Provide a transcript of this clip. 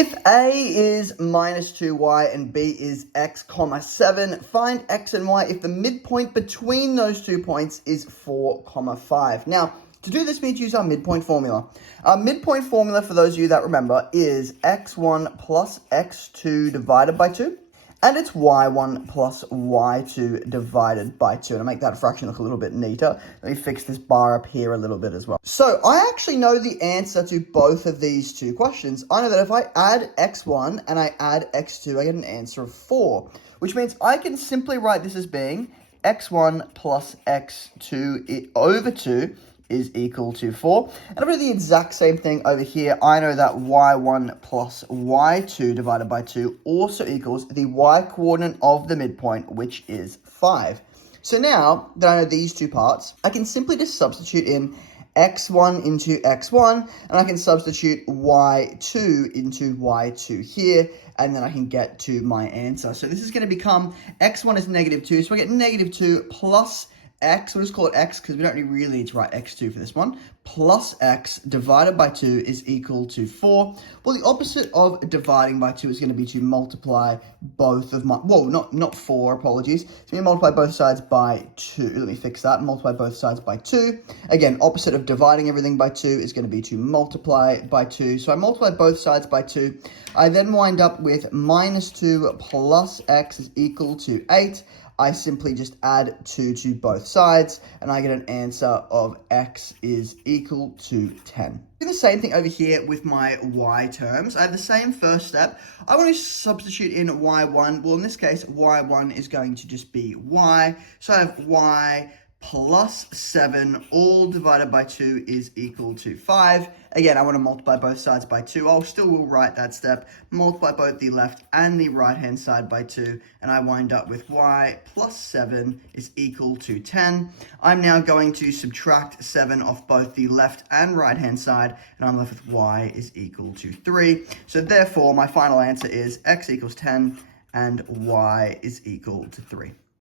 If A is minus 2y and B is x comma 7, find x and y if the midpoint between those 2 points is 4 comma 5. Now, to do this, we need to use our midpoint formula. Our midpoint formula, for those of you that remember, is x1 plus x2 divided by 2. And it's y1 plus y2 divided by 2. And I'll make that fraction look a little bit neater. Let me fix this bar up here a little bit as well. So I actually know the answer to both of these two questions. I know that if I add x1 and I add x2, I get an answer of 4. Which means I can simply write this as being x1 plus x2 over 2 is equal to 4. And I'm going to do the exact same thing over here. I know that y1 plus y2 divided by 2 also equals the y coordinate of the midpoint, which is 5. So now that I know these two parts, I can simply just substitute in x1 into x1, and I can substitute y2 into y2 here, and then I can get to my answer. So this is going to become x1 is negative 2, so I get negative 2 plus x, we'll just call it x because we don't really need to write x2 for this one, plus x divided by 2 is equal to 4. Well, the opposite of dividing by 2 is going to be to multiply both of my, whoa, not 4, apologies. So we multiply both sides by 2. Let me fix that. Multiply both sides by 2. Again, opposite of dividing everything by 2 is going to be to multiply by 2. So I multiply both sides by 2. I then wind up with minus 2 plus x is equal to 8. I simply just add 2 to both sides, and I get an answer of x is equal to 10. Do the same thing over here with my y terms. I have the same first step. I want to substitute in y1. Well, in this case, y1 is going to just be y. So I have y plus 7 all divided by 2 is equal to 5. Again, I want to multiply both sides by 2. I'll still will write that step, multiply both the left and the right hand side by 2, and I wind up with y plus 7 is equal to 10. I'm now going to subtract 7 off both the left and right hand side, and I'm left with y is equal to 3. So therefore, my final answer is x equals 10 and y is equal to 3.